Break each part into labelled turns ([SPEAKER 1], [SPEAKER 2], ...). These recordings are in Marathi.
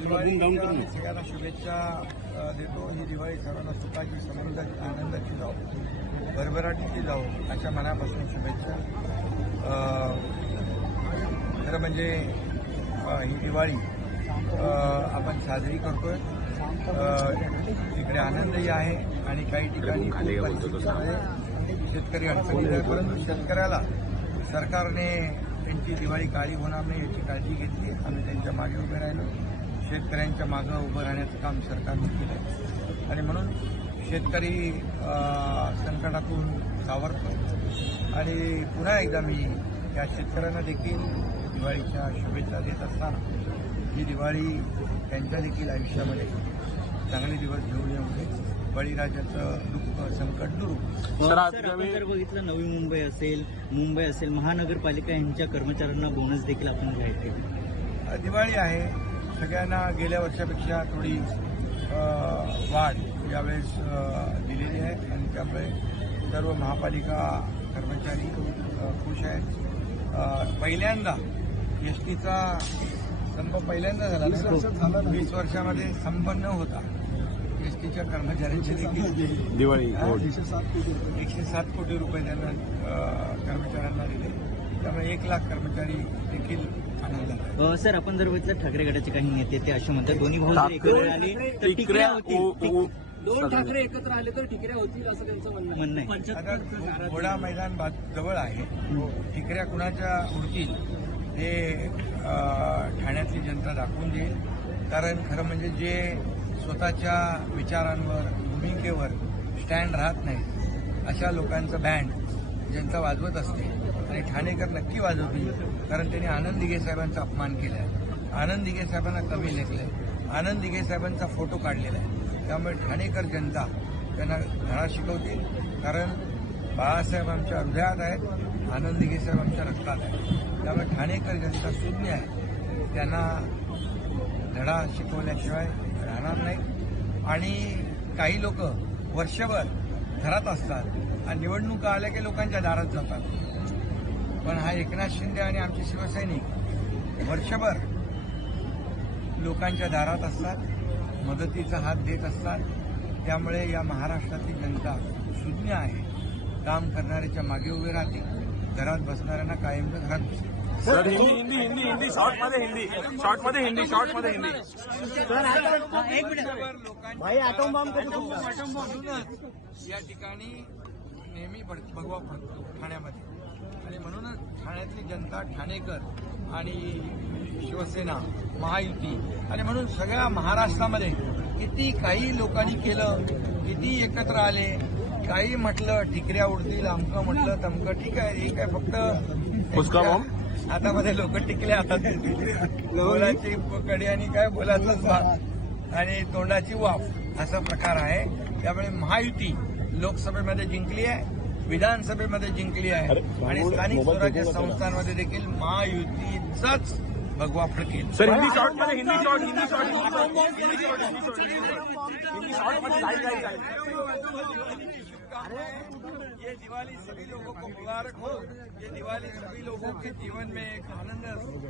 [SPEAKER 1] दिवाळी सगळ्यांना शुभेच्छा देतो. ही दिवाळी सर्वांना सुखाची समृद्धाची आनंदाची जाऊ भरभराटीची जाऊ अशा मनापासून शुभेच्छा. खरं म्हणजे ही दिवाळी आपण साजरी करतोय. तिकडे आनंदही आहे आणि काही ठिकाणी शेतकरी अडचणीत आहे परंतु शेतकऱ्याला सरकारने त्यांची दिवाळी काळी होणार नाही याची काळजी घेतली आम्ही त्यांच्या मागे उभे राहिलो. शेतकऱ्यांच्या मागं उभं राहण्याचं काम सरकारने केलं आहे आणि म्हणून शेतकरी अ, संकटातून सावरतो आणि पुन्हा एकदा मी या शेतकऱ्यांना देखील दिवाळीच्या शुभेच्छा देत असताना ही दिवाळी त्यांच्या देखील आयुष्यामध्ये चांगले दिवस घेऊन येऊ बळीराजाचं दुःख संकट दूर
[SPEAKER 2] बघितलं नवी मुंबई असेल मुंबई असेल महानगरपालिका यांच्या कर्मचाऱ्यांना बोनस देखील आपण जाहीर केले
[SPEAKER 1] दिवाळी आहे सगळ्यांना गेल्या वर्षापेक्षा थोडी वाढ यावेळेस दिलेली आहे. आणि त्यामुळे सर्व महापालिका कर्मचारी खुश आहेत. पहिल्यांदा एस टीचा संप पहिल्यांदा झाला? वीस वर्षामध्ये संप न? होता. एस टीच्या कर्मचाऱ्यांची देखील.
[SPEAKER 3] दिवाळी.
[SPEAKER 1] एकशे सात कोटी रुपये. त्यांना कर्मचाऱ्यांना दिले. त्यामुळे एक लाख कर्मचारी देखील आनंदात आहेत.
[SPEAKER 2] अ, सर आपण जर बघितलं ठाकरे गटाचे काही नेते ते असे म्हणतात दोन्ही भाऊ एकत्र आले तर टिकऱ्या होतील.
[SPEAKER 4] दोन ठाकरे एकत्र आले तर ठिकऱ्या होतील असं त्यांचं म्हणणं आहे.
[SPEAKER 2] म्हणणं
[SPEAKER 1] घोडा मैदान जवळ आहे. ठिकऱ्या कुणाच्या उडतील हे अ, ठाण्यातली जनता दाखवून देईल. कारण खरं म्हणजे जे स्वतःच्या विचारांवर भूमिकेवर स्टँड राहत नाही अशा लोकांचं बँड जनता वाजवत असते. आणि ठाणेकर नक्की वाजवतील कारण त्यांनी आनंद दिघे साहेबांचा अपमान केला आहे आनंद दिघे साहेबांना कमी लेखलंय. आनंद दिघे साहेबांचा फोटो काढलेला आहे. त्यामुळे ठाणेकर जनता त्यांना धडा शिकवतील कारण बाळासाहेब आमच्या हृदयात आहेत आनंद दिघे साहेब आमच्या रक्तात आहेत. त्यामुळे ठाणेकर जनता शून्य आहे. त्यांना धडा शिकवल्याशिवाय राहणार नाही. आणि काही लोक वर्षभर घरात असतात आणि निवडणुका आल्या की लोकांच्या दारात जातात. पण हा एकनाथ शिंदे आणि आमचे शिवसैनिक वर्षभर लोकांच्या दारात असतात मदतीचा हात देत असतात. त्यामुळे या महाराष्ट्रातली जनता शून्य आहे. काम करणाऱ्याच्या मागे उभे राहतील. घरात बसणाऱ्यांना कायमचं घरात बसतील
[SPEAKER 3] सर हिंदी हिंदी हिंदी हिंदी शॉर्टमध्ये हिंदी शॉर्टमध्ये हिंदी शॉर्टमध्ये हिंदी.
[SPEAKER 1] या ठिकाणी नेहमी भगवा पडतो ठाण्यामध्ये. आणि म्हणूनच ठाण्यातली जनता ठाणेकर आणि शिवसेना महायुती आणि म्हणून सगळ्या महाराष्ट्रामध्ये किती काही लोकांनी केलं किती एकत्र आले काही म्हटलं ठिकऱ्या उडतील अमकं म्हटलं तमकं ठीक आहे हे काय फक्त? हातामध्ये लोक टिकले हातात बोलाची कडी आणि काय बोलाचं स्वाद आणि तोंडाची वाफ असा प्रकार आहे. त्यामुळे महायुती लोकसभेमध्ये जिंकली आहे. विधानसभेमध्ये जिंकली आहे.
[SPEAKER 3] अरे,
[SPEAKER 1] आणि स्थानिक स्वराज्य. संस्थांमध्ये देखील महायुतीचाच भगवा फडकेल
[SPEAKER 3] सर हिंदी शॉर्ट मध्ये Hindi short Hindi short Hindi short Hindi short Hindi short मध्ये जाईल जाईल जाईल.
[SPEAKER 1] ये दिवाली सभी लोगों को मुबारक हो. ये दिवाली सभी लोगों के जीवन में एक आनंद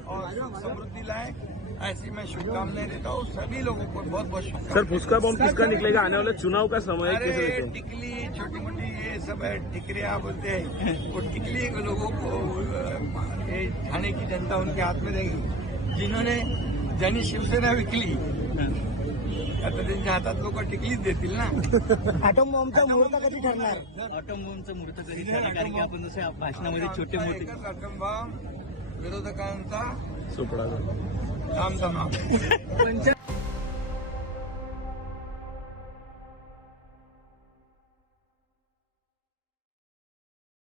[SPEAKER 1] और समृद्धि लाए. ऐसी मैं शुभकामनाएं देता हूँ सभी लोगों को बहुत बहुत
[SPEAKER 3] सर फुसका बॉम्ब किसका निकलेगा? आने वाले चुनाव का समय
[SPEAKER 1] अरे? टिकली छोटी मोटी ये सब है टिकरिया बोलते हैं। वो टिकली के लोगों को ये थाने की जनता उनके हाथ में देगी। जिन्होंने ज्यांनी शिवसेना विकली आता त्यांच्या हातात लोक टिकलीच देतील ना।
[SPEAKER 4] ॲटम बॉम्बचा मुहूर्त कधी ठरणार?
[SPEAKER 2] ऑटोमोबाईलचं मुहूर्त कधी झालं कारण की आपण जसं भाषणामध्ये छोटे मोठे
[SPEAKER 1] एकच अटंबा विरोधकांचा
[SPEAKER 3] सुपडा
[SPEAKER 1] थांब थांब